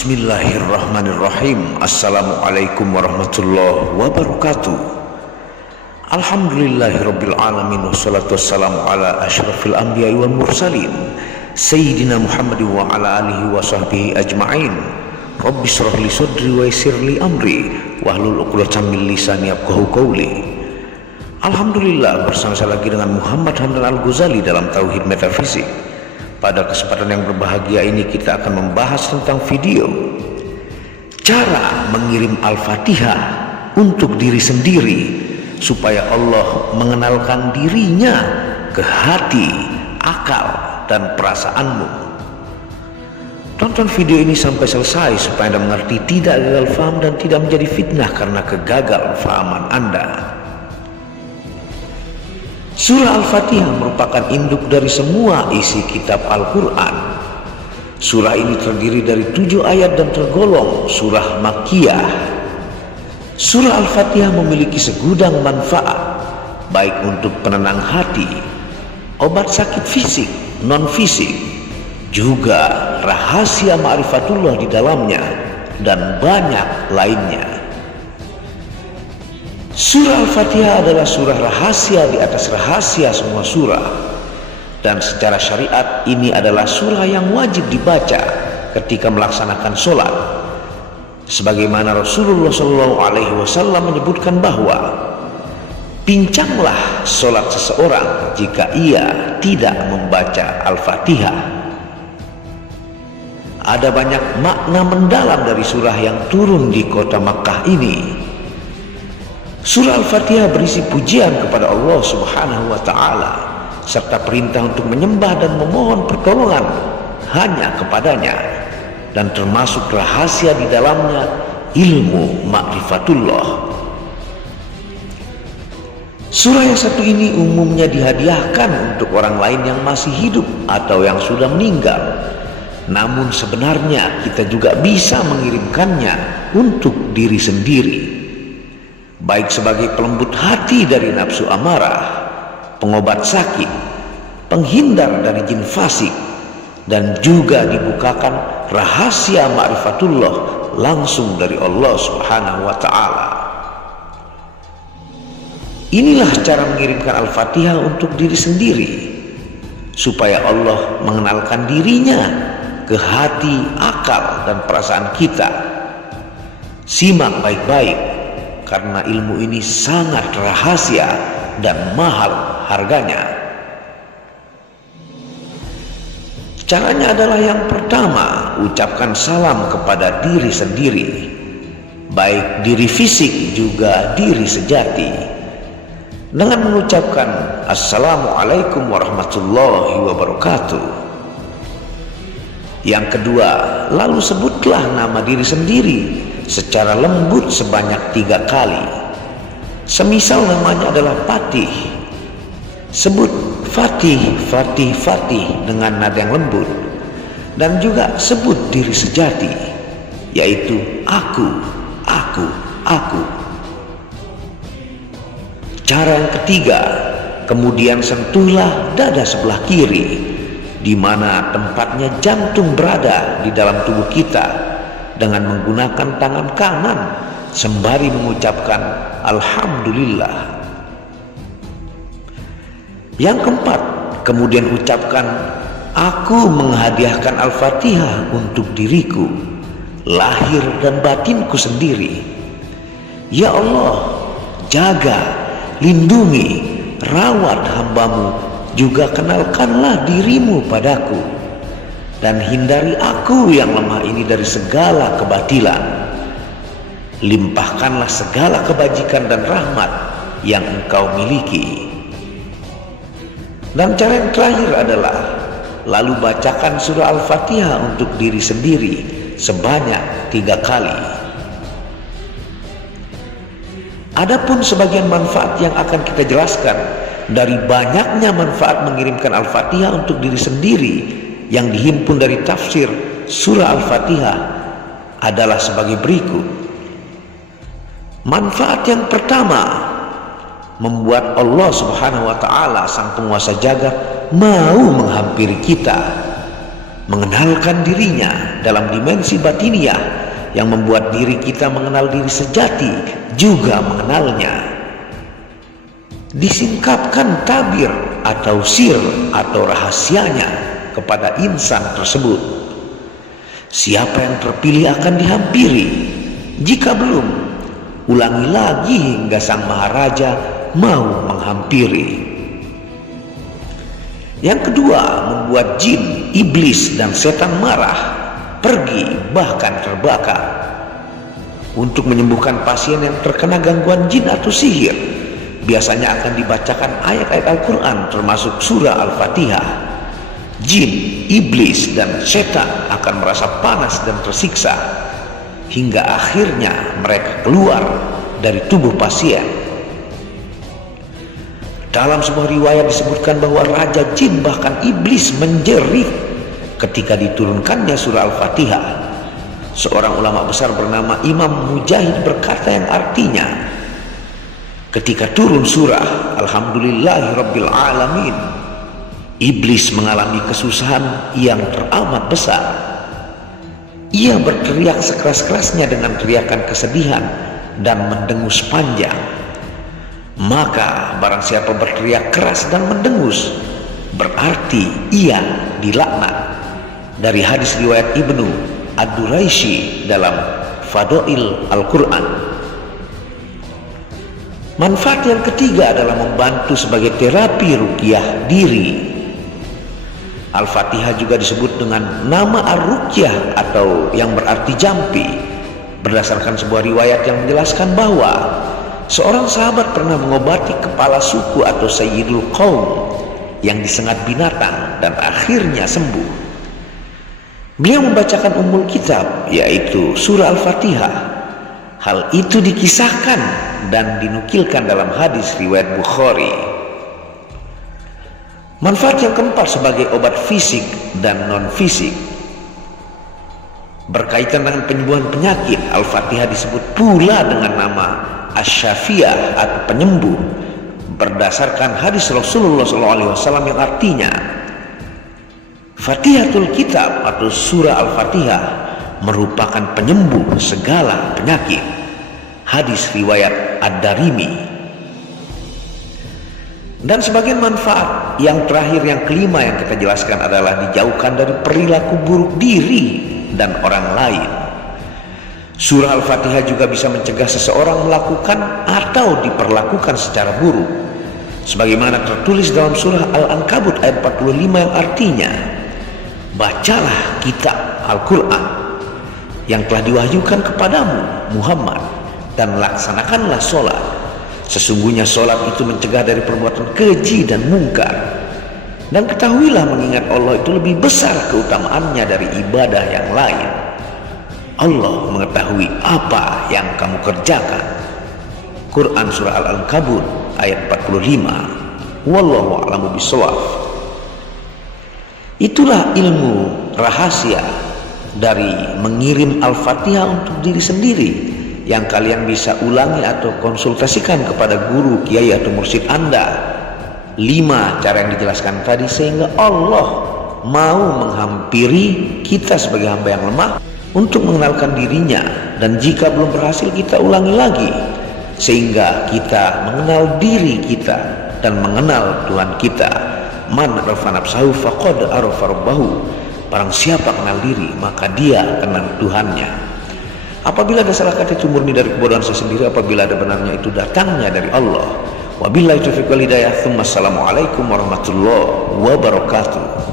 Bismillahirrahmanirrahim. Assalamualaikum warahmatullahi wabarakatuh. Alhamdulillahirabbil alamin, wassalatu wassalamu ala asyrafil anbiya'i wal mursalin sayyidina Muhammad wa ala alihi wa sahbihi ajma'in. Rabbi shrah li sadri wa yassir li amri wahlul 'uqdatam min lisani yafqahu qawli. Alhamdulillah, bersama saya lagi dengan Muhammad Hamdan Al-Ghazali dalam Tauhid Metafisik. Pada kesempatan yang berbahagia ini kita akan membahas tentang video cara mengirim Al-Fatihah untuk diri sendiri supaya Allah mengenalkan dirinya ke hati, akal, dan perasaanmu. Tonton video ini sampai selesai supaya Anda mengerti, tidak gagal faham dan tidak menjadi fitnah karena kegagalfahaman Anda. Surah Al-Fatihah merupakan induk dari semua isi kitab Al-Quran. Surah ini terdiri dari 7 ayat dan tergolong surah Makkiyah. Surah Al-Fatihah memiliki segudang manfaat, baik untuk penenang hati, obat sakit fisik, non-fisik, juga rahasia ma'rifatullah di dalamnya, dan banyak lainnya. Surah Al-Fatihah adalah surah rahasia di atas rahasia semua surah, dan secara syariat ini adalah surah yang wajib dibaca ketika melaksanakan sholat, sebagaimana Rasulullah SAW menyebutkan bahwa pincanglah sholat seseorang jika ia tidak membaca Al-Fatihah. Ada banyak makna mendalam dari surah yang turun di kota Makkah ini. Surah Al-Fatihah berisi pujian kepada Allah Subhanahu wa Ta'ala serta perintah untuk menyembah dan memohon pertolongan hanya kepadanya, dan termasuk rahasia di dalamnya ilmu ma'rifatullah. Surah yang satu ini umumnya dihadiahkan untuk orang lain yang masih hidup atau yang sudah meninggal, namun sebenarnya kita juga bisa mengirimkannya untuk diri sendiri, baik sebagai pelembut hati dari nafsu amarah, pengobat sakit, penghindar dari jin fasik, dan juga dibukakan rahasia ma'rifatullah langsung dari Allah Subhanahu wa Ta'ala. Inilah cara mengirimkan Al-Fatihah untuk diri sendiri supaya Allah mengenalkan dirinya ke hati, akal, dan perasaan kita. Simak baik-baik, karena ilmu ini sangat rahasia dan mahal harganya. Caranya adalah yang pertama, ucapkan salam kepada diri sendiri, baik diri fisik juga diri sejati, dengan mengucapkan Assalamualaikum warahmatullahi wabarakatuh. Yang kedua, lalu sebutlah nama diri sendiri secara lembut sebanyak 3 kali. Semisal namanya adalah Fatih, sebut Fatih, Fatih, Fatih dengan nada yang lembut, dan juga sebut diri sejati, yaitu aku, aku, aku. Cara yang ketiga, kemudian sentuhlah dada sebelah kiri, di mana tempatnya jantung berada di dalam tubuh kita, dengan menggunakan tangan kanan sembari mengucapkan Alhamdulillah. Yang keempat, kemudian ucapkan aku menghadiahkan Al-Fatihah untuk diriku, lahir dan batinku sendiri. Ya Allah, jaga, lindungi, rawat hambamu, juga kenalkanlah dirimu padaku, dan hindari aku yang lemah ini dari segala kebatilan. Limpahkanlah segala kebajikan dan rahmat yang engkau miliki. Dan cara yang terakhir adalah lalu bacakan surah Al-Fatihah untuk diri sendiri sebanyak 3 kali. Adapun sebagian manfaat yang akan kita jelaskan dari banyaknya manfaat mengirimkan Al-Fatihah untuk diri sendiri yang dihimpun dari tafsir surah Al-Fatihah adalah sebagai berikut. Manfaat yang pertama, membuat Allah Subhanahu wa Ta'ala sang penguasa jagat mau menghampiri kita, mengenalkan dirinya dalam dimensi batiniah yang membuat diri kita mengenal diri sejati, juga mengenalnya. Disingkapkan tabir atau sir atau rahasianya kepada insan tersebut. Siapa yang terpilih akan dihampiri. Jika belum, ulangi lagi hingga sang maharaja mau menghampiri. Yang kedua, membuat jin, iblis, dan setan marah, pergi, bahkan terbakar. Untuk menyembuhkan pasien yang terkena gangguan jin atau sihir, biasanya akan dibacakan ayat-ayat Al-Quran termasuk surah Al-Fatihah. Jin, iblis, dan setan akan merasa panas dan tersiksa hingga akhirnya mereka keluar dari tubuh pasien. Dalam sebuah riwayat disebutkan bahwa raja jin bahkan iblis menjerit ketika diturunkannya surah Al-Fatihah. Seorang ulama besar bernama Imam Mujahid berkata yang artinya, ketika turun surah Alhamdulillahirabbil alamin, iblis mengalami kesusahan yang teramat besar. Ia berteriak sekeras-kerasnya dengan teriakan kesedihan dan mendengus panjang. Maka barang siapa berteriak keras dan mendengus, berarti ia dilaknat. Dari hadis riwayat Ibnu Ad-Duraisy dalam Fadail Al-Quran. Manfaat yang ketiga adalah membantu sebagai terapi ruqyah diri. Al-Fatihah juga disebut dengan nama Ar-Ruqyah atau yang berarti jampi, berdasarkan sebuah riwayat yang menjelaskan bahwa seorang sahabat pernah mengobati kepala suku atau sayyidul qaum yang disengat binatang dan akhirnya sembuh. Beliau membacakan ummul kitab, yaitu surah Al-Fatihah. Hal itu dikisahkan dan dinukilkan dalam hadis riwayat Bukhari. Manfaat yang keempat sebagai obat fisik dan non-fisik. Berkaitan dengan penyembuhan penyakit, Al-Fatihah disebut pula dengan nama Asy-Syafiah atau penyembuh, berdasarkan hadis Rasulullah SAW yang artinya, Fatihatul Kitab atau surah Al-Fatihah merupakan penyembuh segala penyakit. Hadis riwayat Ad-Darimi. Dan sebagian manfaat yang terakhir, yang kelima yang kita jelaskan adalah dijauhkan dari perilaku buruk diri dan orang lain. Surah Al-Fatihah juga bisa mencegah seseorang melakukan atau diperlakukan secara buruk, sebagaimana tertulis dalam surah Al-Ankabut ayat 45 yang artinya, bacalah kitab Al-Quran yang telah diwahyukan kepadamu Muhammad, dan laksanakanlah sholat. Sesungguhnya sholat itu mencegah dari perbuatan keji dan mungkar. Dan ketahuilah mengingat Allah itu lebih besar keutamaannya dari ibadah yang lain. Allah mengetahui apa yang kamu kerjakan. Quran surah Al-Ankabut ayat 45. Wallahu a'lamu bishawab. Itulah ilmu rahasia dari mengirim Al-Fatihah untuk diri sendiri yang kalian bisa ulangi atau konsultasikan kepada guru, kiai atau mursyid Anda. 5 cara yang dijelaskan tadi, sehingga Allah mau menghampiri kita sebagai hamba yang lemah untuk mengenalkan dirinya, dan jika belum berhasil kita ulangi lagi sehingga kita mengenal diri kita dan mengenal Tuhan kita. Man arafa nafsahu faqad arafa rabbahu. Barang siapa kenal diri, maka dia kenal Tuhannya. Apabila ada salah kata itu murni dari kebodohan saya sendiri, apabila ada benarnya itu datangnya dari Allah. Wabillahi taufiq wal hidayah. Assalamualaikum warahmatullahi wabarakatuh.